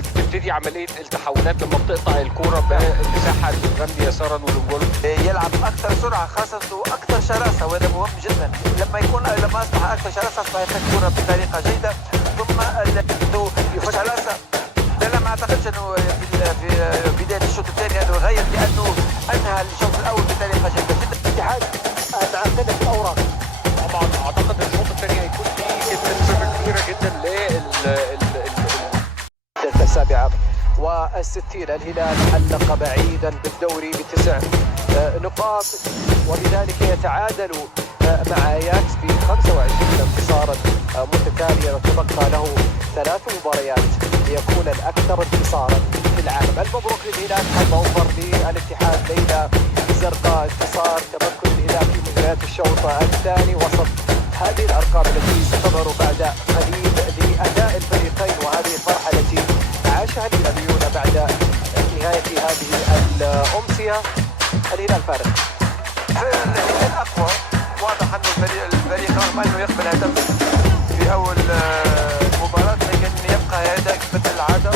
بتبتدي عمليه التحولات لما بتقطع الكوره بالمساحه الغامضه يسارا والجول. يلعب اكثر سرعه خاصه واكثر شراسه، وهذا مهم جدا. لما اصبح اكثر شراسه اصبح يفتح الكره بطريقه جيده، ثم شراسه. لا ما اعتقدش انه في بدايه الشوط الثاني انه غير، لانه انهى الشوط الاول بطريقه جيده جدا. الاتحاد مع قله الاوراق. طبعا اعتقد الشوط الثاني هيكون فيه نسبه كبيره جدا السابعة والستين. الهلال حلق بعيدا بالدوري ب9 نقاط، وبذلك يتعادل مع اياكس ب25 انتصارا متتاليا، وتبقى له 3 مباريات ليكون الاكثر انتصارا في العالم. المبروك للهلال، حظ اوفر للاتحاد ليلى زرقاء، انتصار تمكن الهلال في مجريات الشوط الثاني وسط هذه الارقام التي ستظهر بعد قليل لاداء الفريقين، وهذه الفرحه التي عاشها الهلاليون بعد نهايه هذه الامسيه. الهلال فارق. الهلال اقوى، واضح انه الفريق رغم انه يقبل هدف في اول مباراه، لكن يبقى هدف مثل العاده.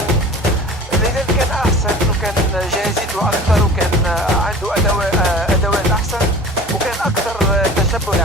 الهلال كان احسن، وكان جاهزيته اكثر، وكان عنده ادوات احسن، وكان اكثر تشبه